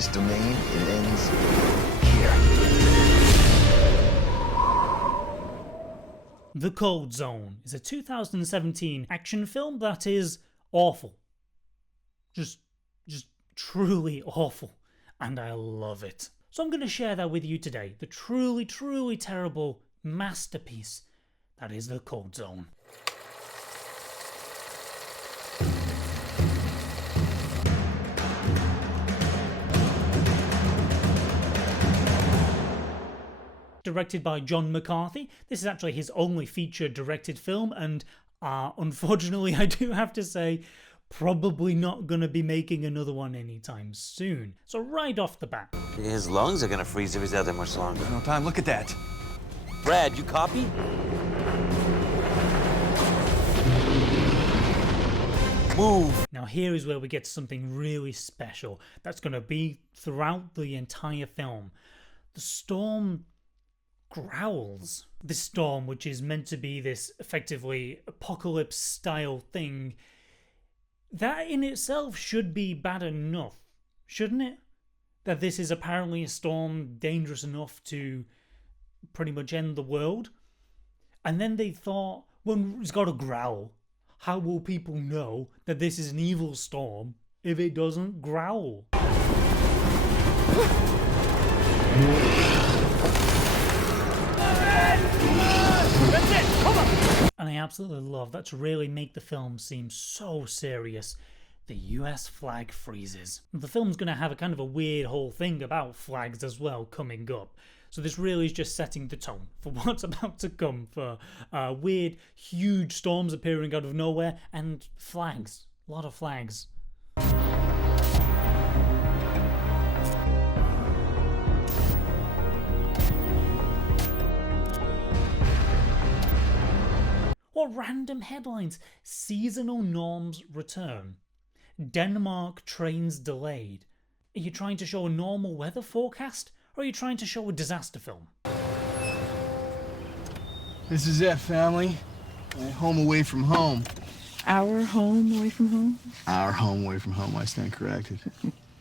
this domain, it ends here. The Cold Zone is a 2017 action film that is awful. Just truly awful. And I love it. So I'm going to share that with you today. The truly, truly terrible masterpiece that is The Cold Zone. Directed by John McCarthy. This is actually his only feature-directed film, and unfortunately, I do have to say, probably not going to be making another one anytime soon. So right off the bat. His lungs are going to freeze if he's out there much longer. No time, look at that. Brad, you copy? Move! Now here is where we get something really special that's going to be throughout the entire film. The storm growls. This storm, which is meant to be this effectively apocalypse style thing, that in itself should be bad enough, shouldn't it? That this is apparently a storm dangerous enough to pretty much end the world. And then they thought, well, it's got to growl. How will people know that this is an evil storm if it doesn't growl? That's it! Come on! And I absolutely love that to really make the film seem so serious. The US flag freezes. The film's going to have a kind of a weird whole thing about flags as well coming up. So this really is just setting the tone for what's about to come, for weird, huge storms appearing out of nowhere and flags. A lot of flags. Or random headlines. Seasonal norms return. Denmark trains delayed. Are you trying to show a normal weather forecast? Or are you trying to show a disaster film? This is it, family. My home away from home. Our home away from home? Our home away from home, I stand corrected.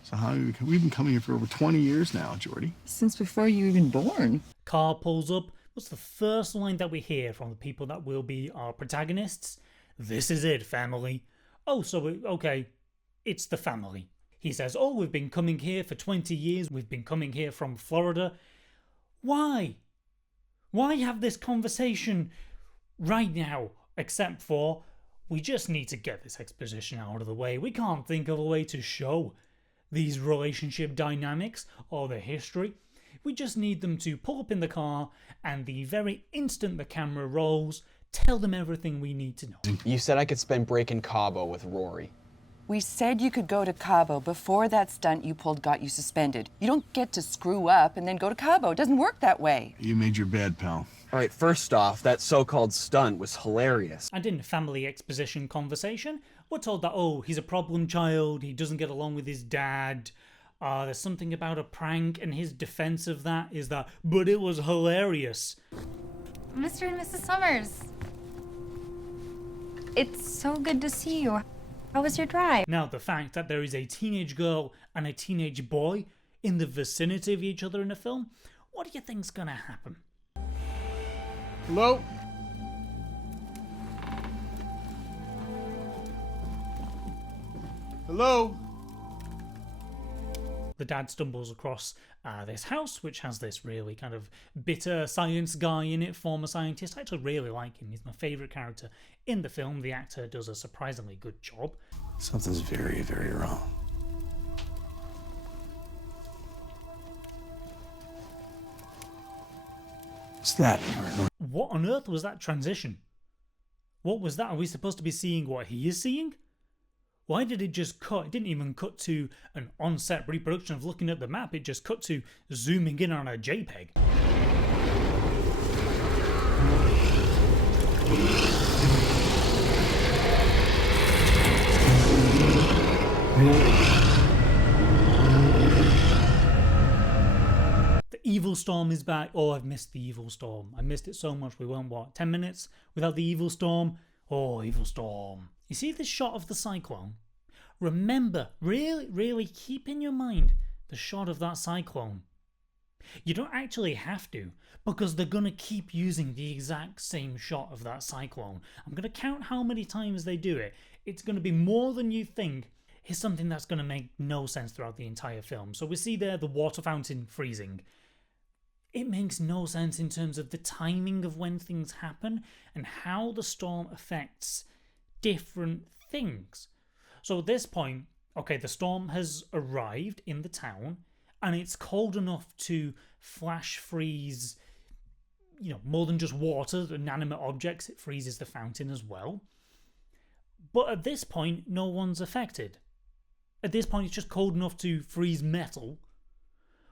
So how we've been coming here for over 20 years now, Jordy. Since before you were even born. Car pulls up. What's the first line that we hear from the people that will be our protagonists? This is it, family. Oh, so, okay, it's the family. He says, oh, we've been coming here for 20 years. We've been coming here from Florida. Why? Why have this conversation right now? Except for, we just need to get this exposition out of the way. We can't think of a way to show these relationship dynamics or the history. We just need them to pull up in the car, and the very instant the camera rolls, tell them everything we need to know. You said I could spend break in Cabo with Rory. We said you could go to Cabo before that stunt you pulled got you suspended. You don't get to screw up and then go to Cabo. It doesn't work that way. You made your bed, pal. All right, first off, that so-called stunt was hilarious. And in family exposition conversation, we're told that, oh, he's a problem child, he doesn't get along with his dad, there's something about a prank, and his defense of that is that, but it was hilarious. Mr. and Mrs. Summers, it's so good to see you. How was your drive? Now, the fact that there is a teenage girl and a teenage boy in the vicinity of each other in a film, what do you think's gonna happen? Hello? Hello? The dad stumbles across this house, which has this really kind of bitter science guy in it, former scientist. I actually really like him. He's my favourite character in the film. The actor does a surprisingly good job. Something's very, very wrong. What's that? What on earth was that transition? What was that? Are we supposed to be seeing what he is seeing? Why did it just cut? It didn't even cut to an on-set reproduction of looking at the map. It just cut to zooming in on a JPEG. The evil storm is back. Oh, I've missed the evil storm. I missed it so much. We went, what, 10 minutes without the evil storm? Oh, evil storm. You see this shot of the Cyclone? Remember, really keep in your mind the shot of that cyclone. You don't actually have to, because they're gonna keep using the exact same shot of that cyclone. I'm gonna count how many times they do it. It's gonna be more than you think. Here's something that's gonna make no sense throughout the entire film. So we see there the water fountain freezing. It makes no sense in terms of the timing of when things happen and how the storm affects different things. So at this point, okay, the storm has arrived in the town and it's cold enough to flash freeze, you know, more than just water, inanimate objects. It freezes the fountain as well. But at this point, no one's affected. At this point, it's just cold enough to freeze metal,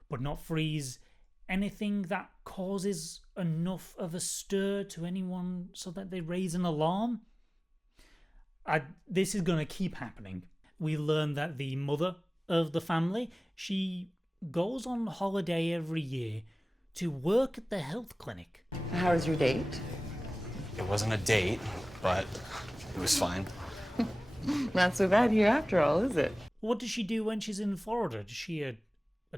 but not freeze anything that causes enough of a stir to anyone so that they raise an alarm. This is going to keep happening. We learn that the mother of the family, she goes on holiday every year to work at the health clinic. How was your date? It wasn't a date, but it was fine. Not so bad here after all, is it? What does she do when she's in Florida? Is she a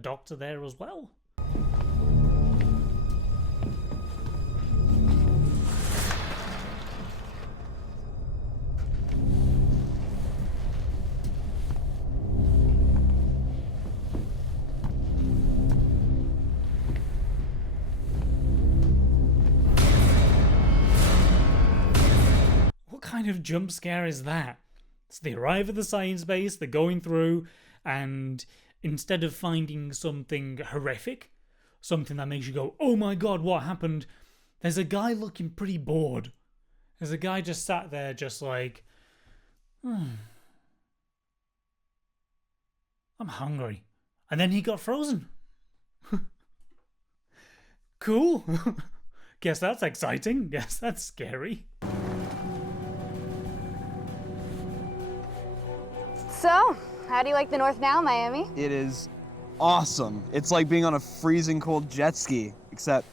doctor there as well? What kind of jump scare is that? So they arrive at the science base, they're going through, and instead of finding something horrific, something that makes you go, oh my god, what happened? There's a guy looking pretty bored. There's a guy just sat there just like, I'm hungry. And then he got frozen. Cool. Guess that's exciting. Guess that's scary. So, how do you like the north now, Miami? It is awesome. It's like being on a freezing cold jet ski, except,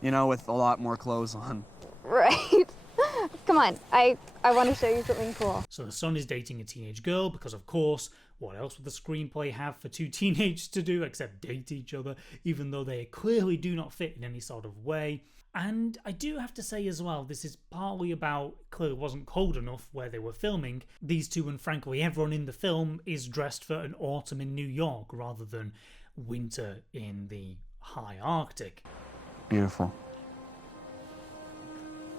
you know, with a lot more clothes on. Right. Come on, I want to show you something cool. So the son is dating a teenage girl because, of course, what else would the screenplay have for two teenagers to do except date each other, even though they clearly do not fit in any sort of way. And I do have to say as well, this is partly about, clearly it wasn't cold enough where they were filming. These two, and frankly everyone in the film, is dressed for an autumn in New York rather than winter in the high Arctic. Beautiful.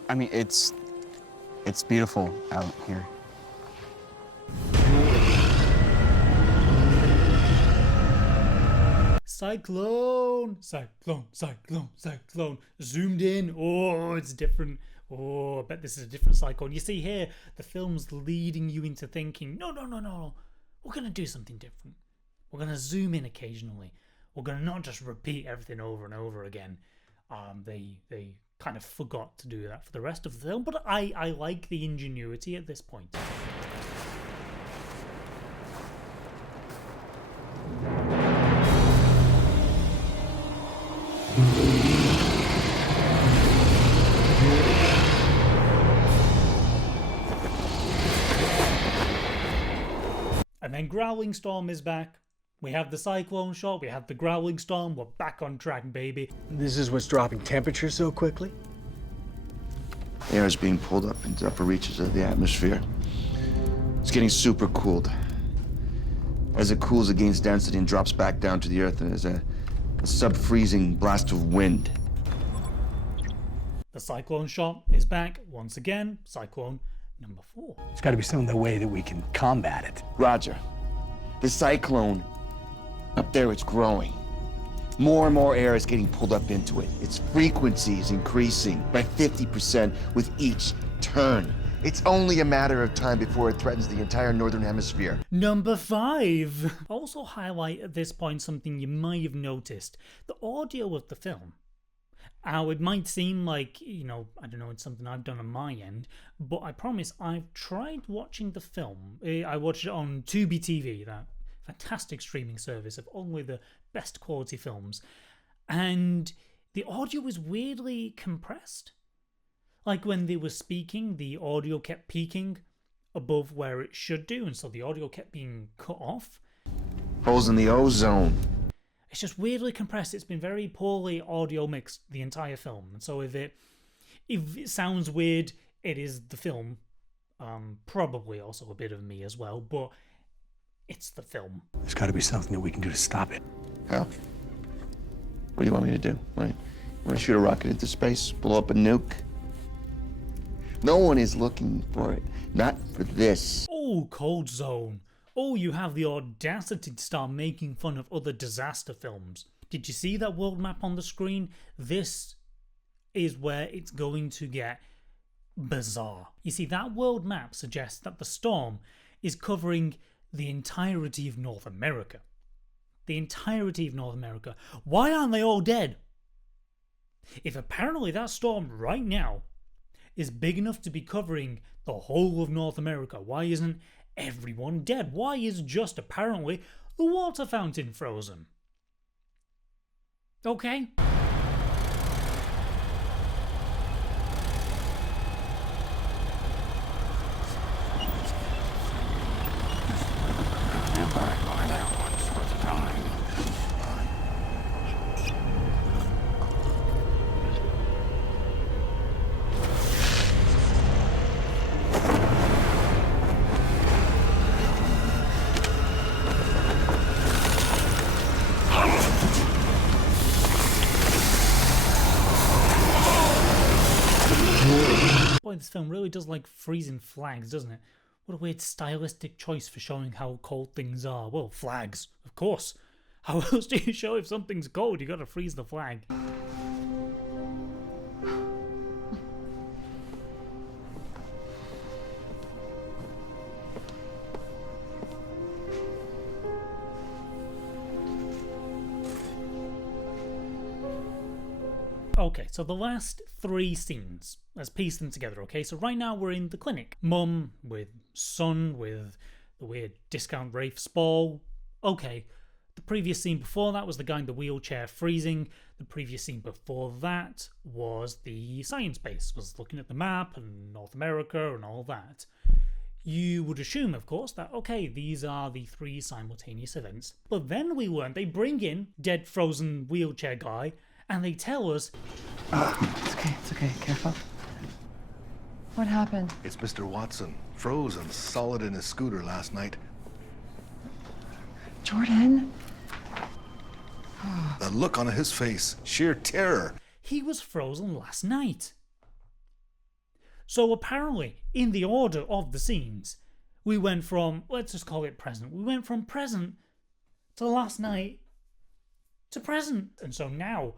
I mean, it's beautiful out here. Cyclone! Cyclone, cyclone, cyclone. Zoomed in. Oh, it's different. Oh, I bet this is a different cyclone. You see here, the film's leading you into thinking, no. We're going to do something different. We're going to zoom in occasionally. We're going to not just repeat everything over and over again. They kind of forgot to do that for the rest of the film, but I like the ingenuity at this point. And then Growling Storm is back. We have the cyclone shot, we have the Growling Storm, we're back on track, baby. This is what's dropping temperature so quickly? Air is being pulled up into upper reaches of the atmosphere. It's getting super cooled. As it cools, it gains density and drops back down to the earth, and there's a sub-freezing blast of wind. The cyclone shot is back once again. Cyclone number 4. There's got to be some other way that we can combat it. Roger. The cyclone, up there, it's growing. More and more air is getting pulled up into it. Its frequency is increasing by 50% with each turn. It's only a matter of time before it threatens the entire northern hemisphere. Number 5. Also highlight at this point something you might have noticed. The audio of the film. It might seem like, you know, I don't know, it's something I've done on my end, but I promise I've tried watching the film. I watched it on Tubi TV, that fantastic streaming service of only the best quality films, and the audio was weirdly compressed. Like when they were speaking, the audio kept peaking above where it should do, and so the audio kept being cut off. Holes in the ozone. It's just weirdly compressed. It's been very poorly audio mixed the entire film. And so if it sounds weird, it is the film. Probably also a bit of me as well, but it's the film. There's got to be something that we can do to stop it. How? What do you want me to do? Right? You want to shoot a rocket into space? Blow up a nuke? No one is looking for it. Not for this. Oh, Cold Zone. Oh, you have the audacity to start making fun of other disaster films. Did you see that world map on the screen? This is where it's going to get bizarre. You see, that world map suggests that the storm is covering the entirety of North America. The entirety of North America. Why aren't they all dead? If apparently that storm right now is big enough to be covering the whole of North America, why isn't everyone dead? Why is just apparently the water fountain frozen? Okay. Boy, this film really does like freezing flags, doesn't it? What a weird stylistic choice for showing how cold things are. Well, flags, of course. How else do you show if something's cold? You gotta freeze the flag. Okay, so the last three scenes, let's piece them together, okay? So right now we're in the clinic. Mum with son with the weird discount Rafe Spall. Okay, the previous scene before that was the guy in the wheelchair freezing. The previous scene before that was the science base, was looking at the map and North America and all that. You would assume, of course, that, okay, these are the three simultaneous events. But then we learn they bring in dead frozen wheelchair guy and they tell us... It's okay, careful. What happened? It's Mr. Watson, frozen solid in his scooter last night. Jordan? The look on his face, sheer terror. He was frozen last night. So apparently, in the order of the scenes, we went from, let's just call it present, we went from present to last night to present. And so now,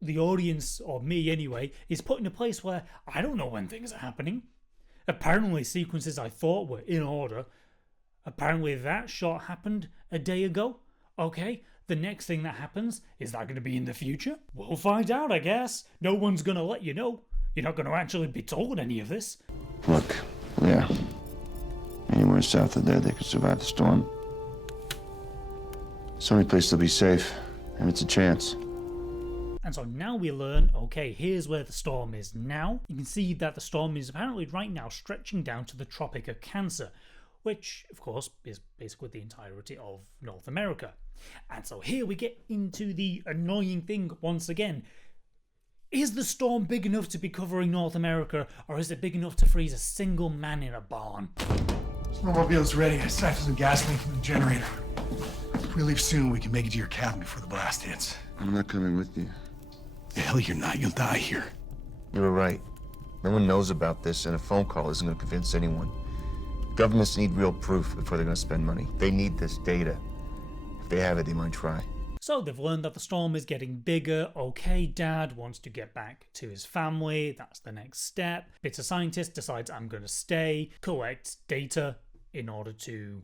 the audience, or me anyway, is put in a place where I don't know when things are happening. Apparently sequences I thought were in order. Apparently that shot happened a day ago. Okay, the next thing that happens, is that going to be in the future? We'll find out, I guess. No one's going to let you know. You're not going to actually be told any of this. Look, yeah. Anywhere south of there, they could survive the storm. It's the only place they'll be safe, and it's a chance. And so now we learn, okay, here's where the storm is now. You can see that the storm is apparently right now stretching down to the Tropic of Cancer, which, of course, is basically the entirety of North America. And so here we get into the annoying thing once again. Is the storm big enough to be covering North America, or is it big enough to freeze a single man in a barn? Snowmobile's ready. I siphoned some gasoline from the generator. If we leave soon, we can make it to your cabin before the blast hits. I'm not coming with you. The hell you're not. You'll die here. You were right. No one knows about this, and a phone call isn't going to convince anyone. Governments need real proof before they're going to spend money. They need this data. If they have it, they might try. So they've learned that the storm is getting bigger. Okay, Dad wants to get back to his family. That's the next step. Bitter scientist decides I'm going to stay, collect data in order to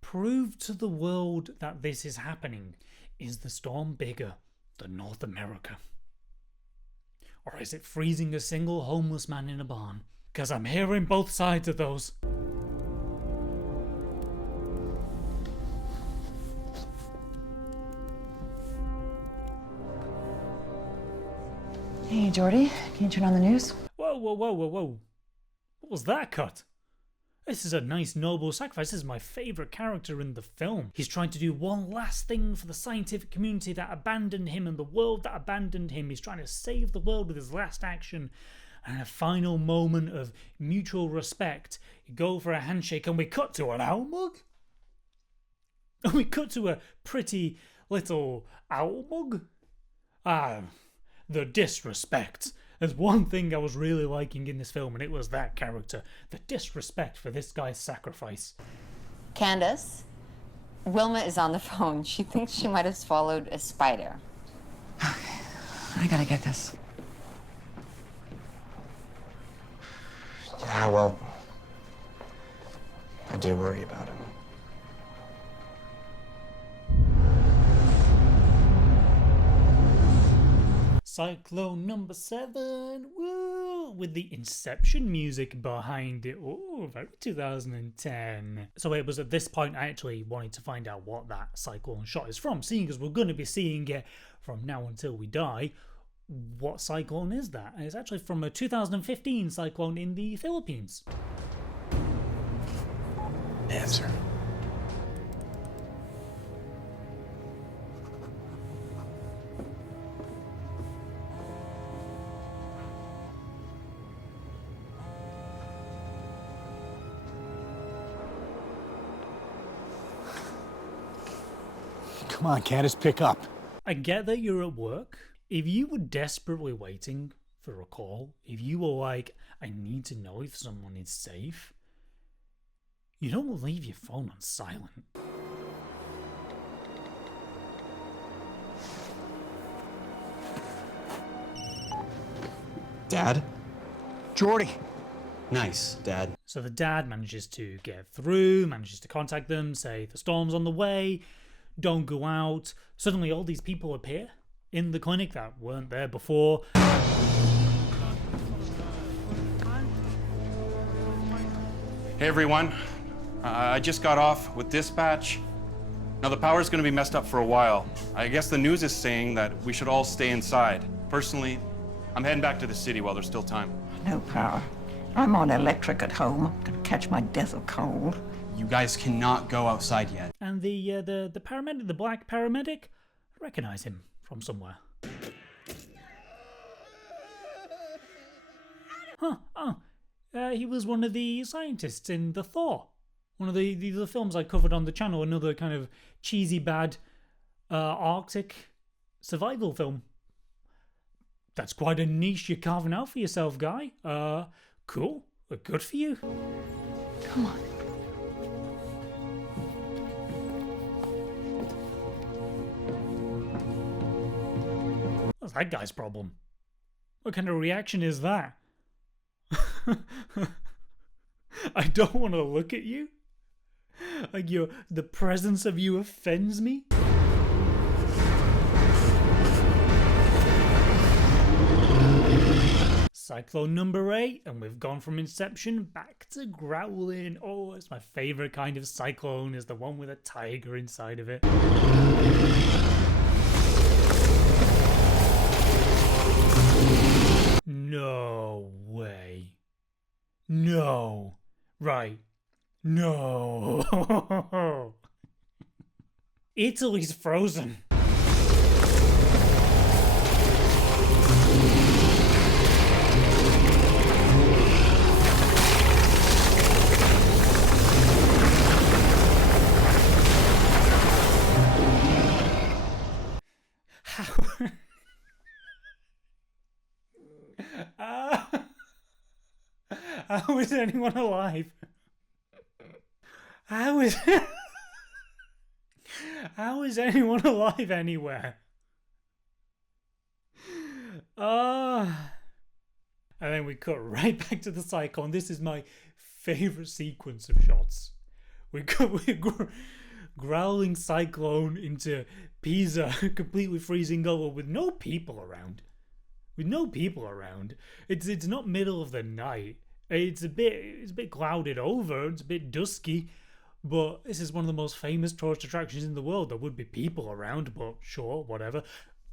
prove to the world that this is happening. Is the storm bigger than North America? Or is it freezing a single homeless man in a barn? Because I'm hearing both sides of those. Hey, Jordy, can you turn on the news? Whoa. What was that cut? This is a nice noble sacrifice. This is my favourite character in the film. He's trying to do one last thing for the scientific community that abandoned him and the world that abandoned him. He's trying to save the world with his last action. And a final moment of mutual respect. You go for a handshake and we cut to an owl mug? And we cut to a pretty little owl mug? Ah, the disrespect. There's one thing I was really liking in this film, and it was that character. The disrespect for this guy's sacrifice. Candace, Wilma is on the phone. She thinks she might have swallowed a spider. I gotta get this. Yeah, well, I do worry about him. Cyclone number 7, woo, with the Inception music behind it. Oh, very 2010. So it was at this point I actually wanted to find out what that Cyclone shot is from, seeing as we're going to be seeing it from now until we die. What cyclone is that? And it's actually from a 2015 cyclone in the Philippines. Answer. Come on, Candace, pick up. I get that you're at work. If you were desperately waiting for a call, if you were like, I need to know if someone is safe, you don't leave your phone on silent. Dad? Jordy! Nice, Dad. So the dad manages to get through, manages to contact them, say the storm's on the way, don't go out. Suddenly all these people appear in the clinic that weren't there before. Hey everyone, I just got off with dispatch. Now the power's gonna be messed up for a while. I guess the news is saying that we should all stay inside. Personally, I'm heading back to the city while there's still time. No power. I'm on electric at home. I'm gonna catch my death of cold. You guys cannot go outside yet. And the paramedic, the black paramedic, I recognize him from somewhere. Huh, oh. He was one of the scientists in The Thaw. One of the films I covered on the channel, another kind of cheesy bad Arctic survival film. That's quite a niche you're carving out for yourself, guy. Cool. Good for you. Come on. What's that guy's problem? What kind of reaction is that? I don't want to look at you. Like the presence of you offends me. Cyclone number 8, and we've gone from Inception back to Growling. Oh, it's my favourite kind of cyclone, is the one with a tiger inside of it. No way. No. Right. No. Italy's frozen. How is anyone alive? How is anyone alive anywhere? And then we cut right back to the cyclone. This is my favourite sequence of shots. We're growling cyclone into Pisa, completely freezing over with no people around. It's not middle of the night. It's a bit clouded over. It's a bit dusky, but this is one of the most famous tourist attractions in the world. There would be people around, but sure, whatever.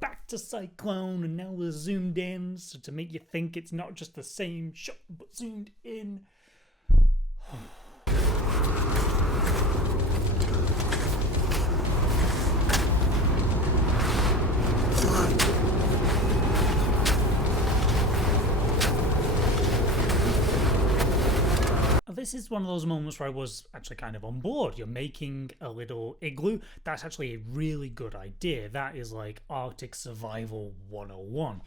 Back to Cyclone, and now we're zoomed in, so to make you think it's not just the same shot, but zoomed in. this is one of those moments where I was actually kind of on board. You're making a little igloo. That's actually a really good idea. That is like Arctic Survival 101.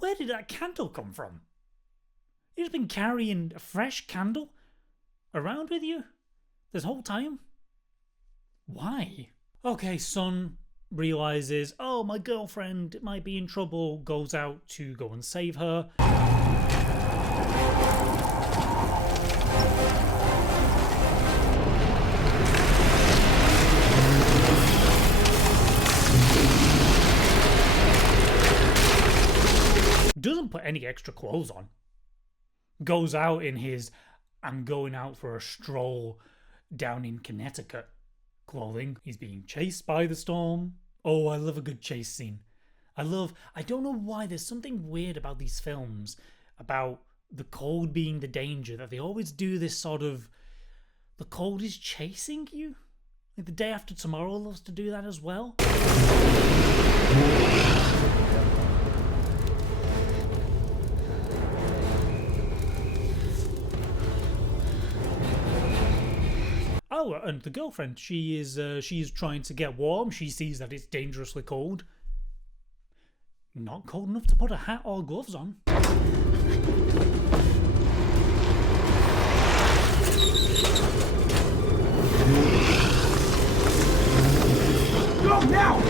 Where did that candle come from? You've been carrying a fresh candle around with you this whole time? Why? Okay, son realizes, oh, my girlfriend might be in trouble, goes out to go and save her. Doesn't put any extra clothes on. Goes out in his I'm going out for a stroll down in Connecticut clothing. He's being chased by the storm. Oh, I love a good chase scene. I don't know why, there's something weird about these films, about the cold being the danger, that they always do this sort of, the cold is chasing you? Like The Day After Tomorrow loves to do that as well. Oh, and the girlfriend, she is trying to get warm. She sees that it's dangerously cold. Not cold enough to put a hat or gloves on. Go now!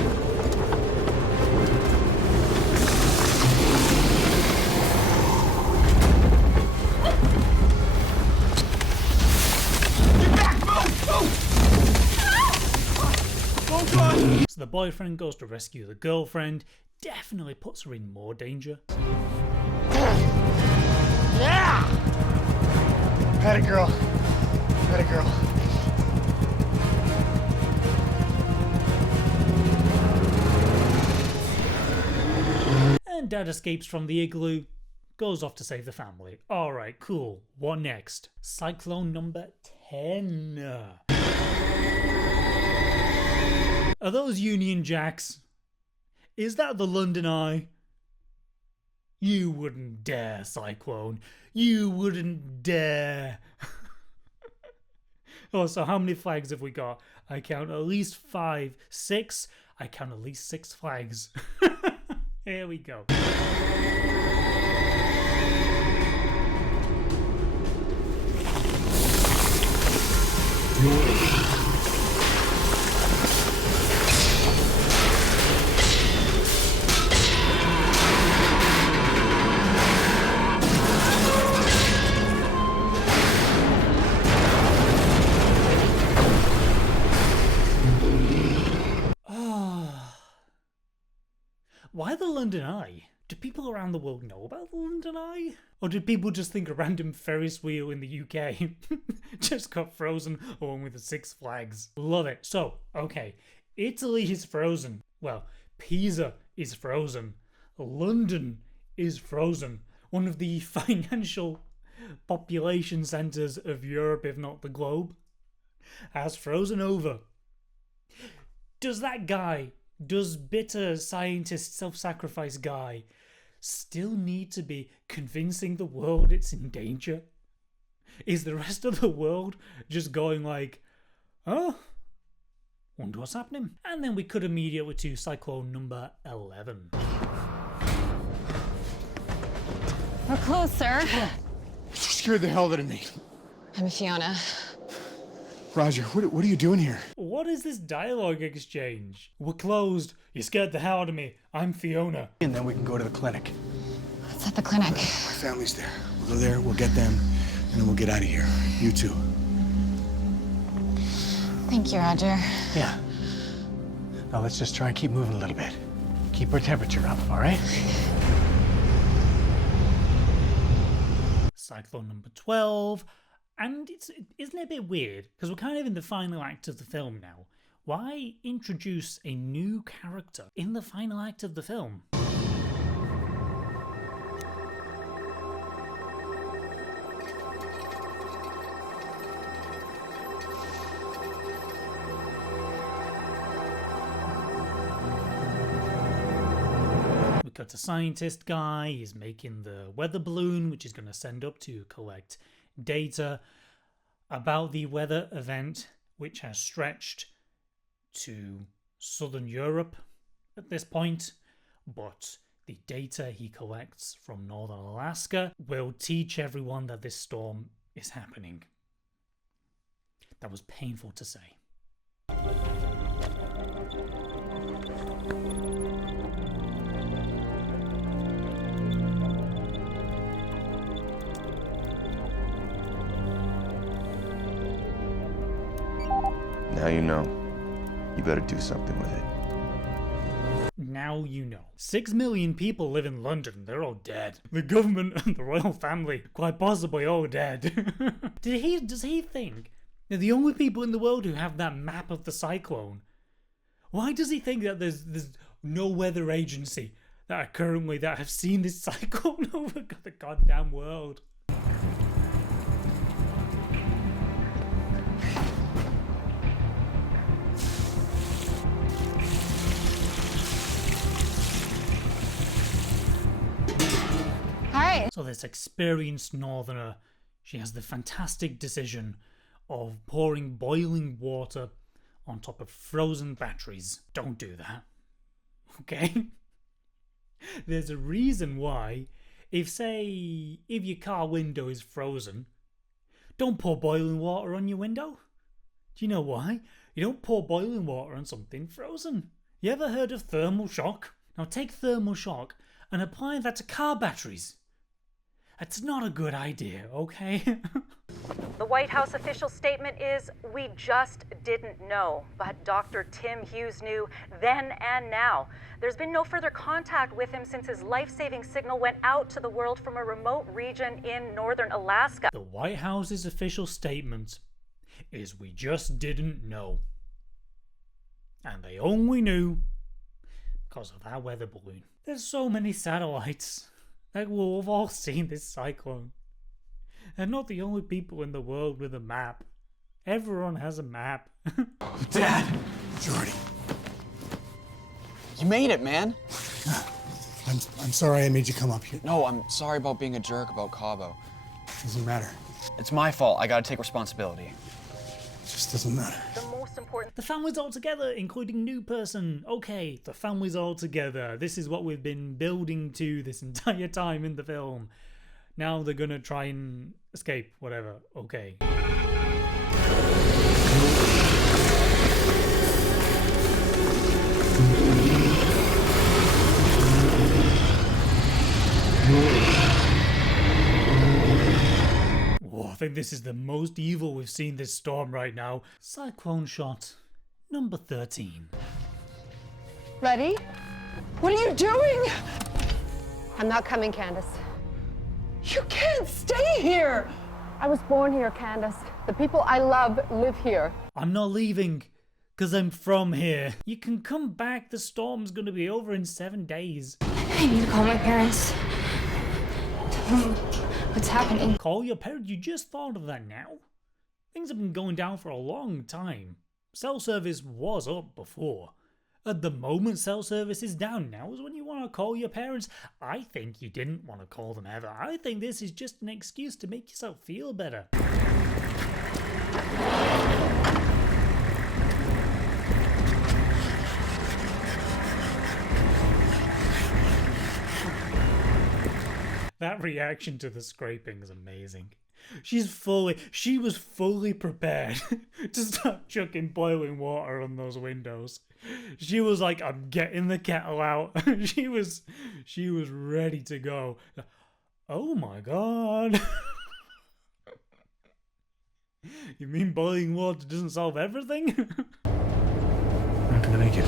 So the boyfriend goes to rescue the girlfriend, definitely puts her in more danger. Yeah! Had a girl. Had a girl. And Dad escapes from the igloo, goes off to save the family. Alright, cool. What next? Cyclone number 10. Are those Union Jacks? Is that the London Eye? You wouldn't dare, Cyclone. You wouldn't dare. Oh, so how many flags have we got? I count at least 5, 6. I count at least 6 flags. Here we go. Why the London Eye? Do people around the world know about the London Eye? Or did people just think a random Ferris wheel in the UK just got frozen along with the 6 flags? Love it. So, okay, Italy is frozen. Well, Pisa is frozen. London is frozen. One of the financial population centres of Europe, if not the globe, has frozen over. Does bitter scientist self-sacrifice guy still need to be convincing the world it's in danger? Is the rest of the world just going like, oh, wonder what's happening? And then we cut immediately to Cyclone number 11. We're close, sir. You scared the hell out of me. I'm Fiona. Roger, what are you doing here? What is this dialogue exchange? We're closed. You scared the hell out of me. I'm Fiona. And then we can go to the clinic. It's at the clinic. My family's there. We'll go there, we'll get them, and then we'll get out of here. You too. Thank you, Roger. Yeah. Now let's just try and keep moving a little bit. Keep our temperature up, all right? Cyclone number 12. And isn't it a bit weird? Because we're kind of in the final act of the film now. Why introduce a new character in the final act of the film? got a scientist guy, he's making the weather balloon, which he's going to send up to collect data about the weather event, which has stretched to southern Europe at this point, but the data he collects from northern Alaska will teach everyone that this storm is happening. That was painful to say. Now you know. You better do something with it. Now you know. 6 million people live in London. They're all dead. The government and the royal family, quite possibly all dead. Does he think they're the only people in the world who have that map of the cyclone? Why does he think that there's no weather agency that have seen this cyclone over the goddamn world? So this experienced northerner, she has the fantastic decision of pouring boiling water on top of frozen batteries. Don't do that. Okay? There's a reason why, if your car window is frozen, don't pour boiling water on your window. Do you know why? You don't pour boiling water on something frozen. You ever heard of thermal shock? Now take thermal shock and apply that to car batteries. That's not a good idea, okay? The White House official statement is, we just didn't know. But Dr. Tim Hughes knew then and now. There's been no further contact with him since his life-saving signal went out to the world from a remote region in northern Alaska. The White House's official statement is, we just didn't know. And they only knew because of that weather balloon. There's so many satellites. Like, we've all seen this cyclone. They're not the only people in the world with a map. Everyone has a map. Dad! Jordy. You made it, man. I'm sorry I made you come up here. No, I'm sorry about being a jerk about Cabo. Doesn't matter. It's my fault. I gotta take responsibility. It just doesn't matter. The family's all together, including new person. Okay, the family's all together. This is what we've been building to this entire time in the film. Now they're gonna try and escape, whatever. Okay. Whoa, I think this is the most evil we've seen this storm right now. Cyclone shot number 13. Ready? What are you doing? I'm not coming, Candace. You can't stay here! I was born here, Candace. The people I love live here. I'm not leaving, because I'm from here. You can come back, the storm's gonna be over in 7 days. I need to call my parents. Tell them what's happening. Call your parents? You just thought of that now? Things have been going down for a long time. Cell service was up before. At the moment cell service is down, now is when you want to call your parents. I think you didn't want to call them ever. I think this is just an excuse to make yourself feel better. That reaction to the scraping is amazing. She was fully prepared to start chucking boiling water on those windows. She was like, I'm getting the kettle out. She was ready to go. Oh my god. You mean boiling water doesn't solve everything? I'm not gonna make it.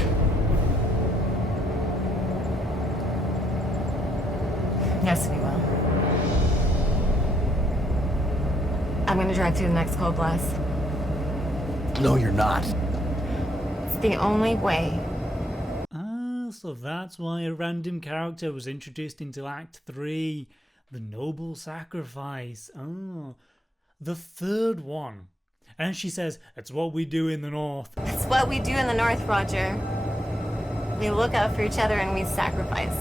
Yes, we will. I'm gonna drive through the next cold blast. No, you're not. It's the only way. Ah, so that's why a random character was introduced into Act 3. The noble sacrifice. Oh, the third one. And she says, it's what we do in the North. It's what we do in the North, Roger. We look out for each other and we sacrifice.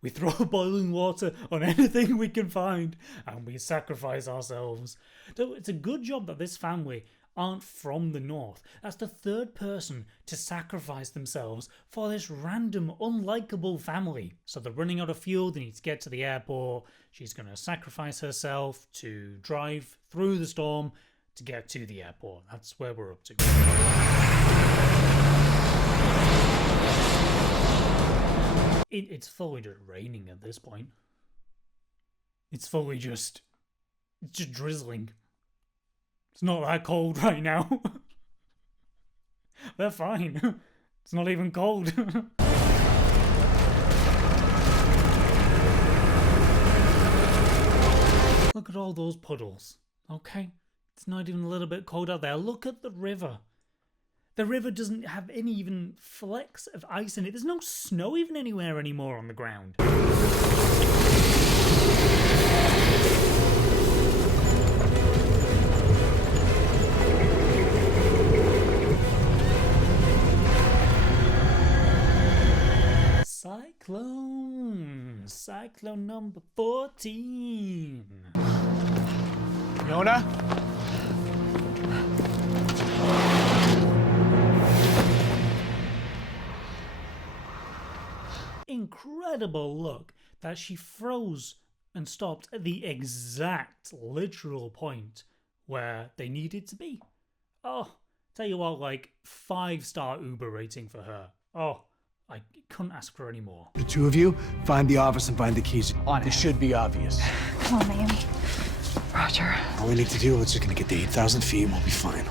We throw boiling water on anything we can find, and we sacrifice ourselves. So it's a good job that this family aren't from the north. That's the third person to sacrifice themselves for this random, unlikable family. So they're running out of fuel, they need to get to the airport. She's going to sacrifice herself to drive through the storm to get to the airport. That's where we're up to. It's fully just raining at this point. It's fully just... It's just drizzling. It's not that cold right now. They're fine. It's not even cold. Look at all those puddles, okay? It's not even a little bit cold out there. Look at the river. The river doesn't have any even flecks of ice in it. There's no snow even anywhere anymore on the ground. Cyclone number 14. Fiona? Incredible look that she froze and stopped at the exact literal point where they needed to be. Oh, tell you what, like 5-star Uber rating for her. Oh, I couldn't ask for any more. The two of you, find the office and find the keys. This should be obvious. Come on, Miami. Roger. All we need to do, we're just gonna get to 8,000 feet and we'll be fine.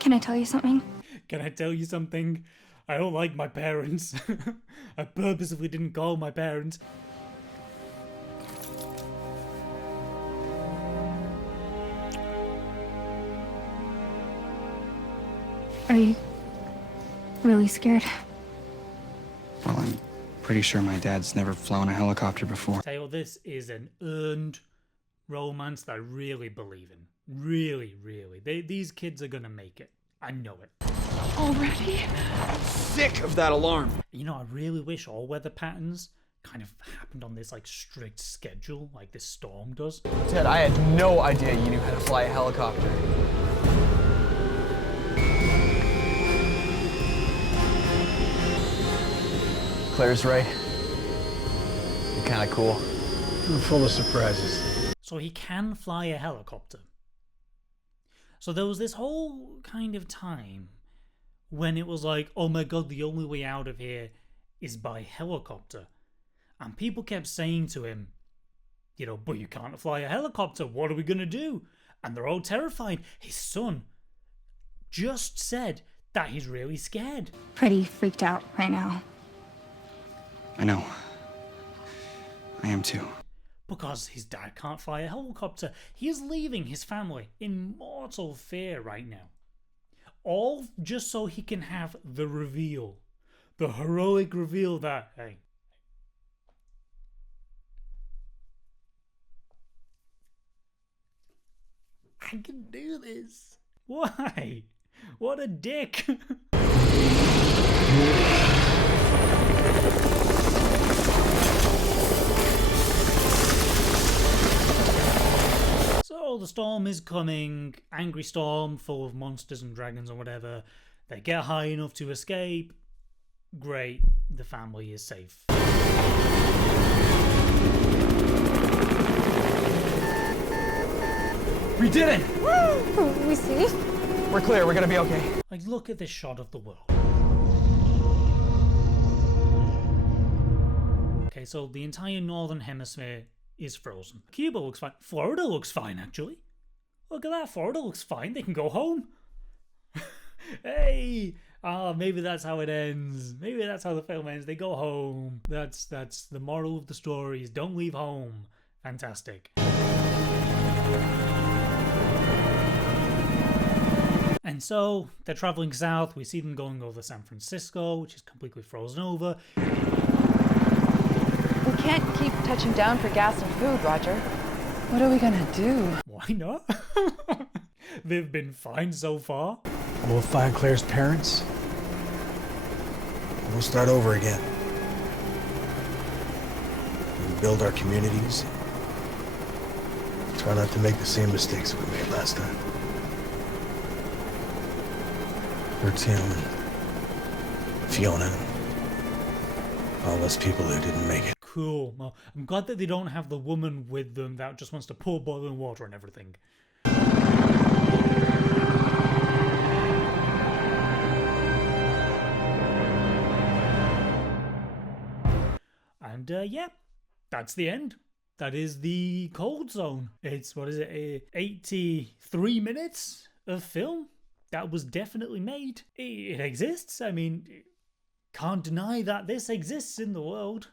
Can I tell you something? Can I tell you something? I don't like my parents. I purposefully didn't call my parents. Are you really scared? Well, I'm pretty sure my dad's never flown a helicopter before. Tell you what, this is an earned romance that I really believe in. Really, really. These kids are gonna make it. I know it. Already? Sick of that alarm. You know, I really wish all weather patterns kind of happened on this like strict schedule like this storm does. Ted, I had no idea you knew how to fly a helicopter. Claire's right. You're kind of cool. I'm full of surprises. So he can fly a helicopter. So there was this whole kind of time when it was like, oh my god, the only way out of here is by helicopter. And people kept saying to him, you know, but you can't fly a helicopter, what are we gonna do? And they're all terrified. His son just said that he's really scared. Pretty freaked out right now. I know. I am too. Because his dad can't fly a helicopter. He is leaving his family in mortal fear right now. All just so he can have the reveal. The heroic reveal that, hey, I can do this. Why? What a dick. So the storm is coming, angry storm full of monsters and dragons or whatever. They get high enough to escape. Great, the family is safe. We did it! Woo! We see? We're clear, we're gonna be okay. Like, look at this shot of the world. Okay, so the entire northern hemisphere is frozen. Cuba looks fine. Florida looks fine, actually. Look at that, Florida looks fine. They can go home. Hey! Maybe that's how it ends. Maybe that's how the film ends. They go home. That's the moral of the story is don't leave home. Fantastic. And so they're traveling south. We see them going over San Francisco, which is completely frozen over. We can't keep touching down for gas and food, Roger. What are we gonna do? Why not? They've been fine so far. We'll find Claire's parents. We'll start over again. We'll build our communities. Try not to make the same mistakes that we made last time. For Tim and Fiona and all those people who didn't make it. Cool. Well, I'm glad that they don't have the woman with them that just wants to pour boiling water and everything. And yeah, that's the end. That is the Cold Zone. It's, what is it, 83 minutes of film that was definitely made. It exists. I mean, can't deny that this exists in the world.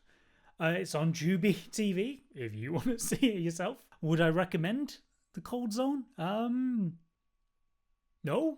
It's on Tubi TV if you want to see it yourself. Would I recommend the Cold Zone? No.